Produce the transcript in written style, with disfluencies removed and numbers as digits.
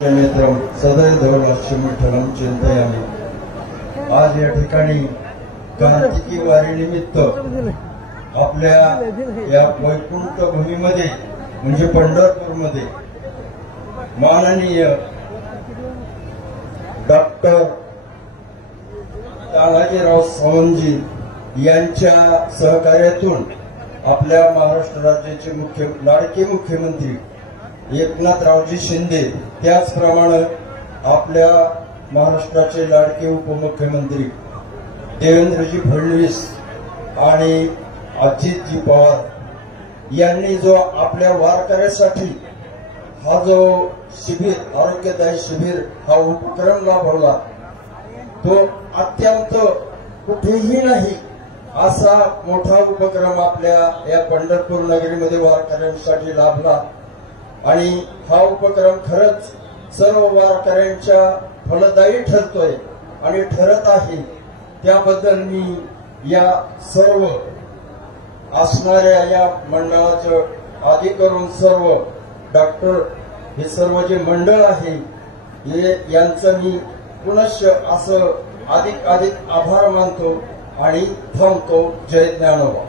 मित्रम सदैव लक्ष्मीठरम चिंतयामी। आज या ठिकाणी कार्तिकी वारी निमित्त आपल्या या वैकुंठ भूमीमध्ये म्हणजे पंढरपूरमध्ये माननीय डॉक्टर तानाजीराव सावंतजी यांच्या सहकार्यातून आपल्या महाराष्ट्र राज्याचे लाडके मुख्यमंत्री एकनाथरावजी शिंदे, त्याचप्रमाणे आपल्या महाराष्ट्राचे लाडके उपमुख्यमंत्री देवेंद्रजी फडणवीस आणि अजितजी पवार यांनी जो आपल्या वारकऱ्यासाठी हा जो शिबिर, आरोग्यदायी शिबिर हा उपक्रम राबवला, तो अत्यंत कुठेही नाही असा मोठा उपक्रम आपल्या या पंढरपूर नगरीमध्ये वारकऱ्यांसाठी लाभला आणि हा उपक्रम खरंच सर्व वारकऱ्यांच्या फलदायी ठरतोय आणि ठरत आहे। त्याबद्दल मी या सर्व असणाऱ्या या मंडळाचं आधी करून सर्व डॉक्टर हे सर्व जे मंडळ आहे यांचं मी पुनश्च असं अधिक आभार मानतो आणि थांबतो। जय ज्ञानोबा।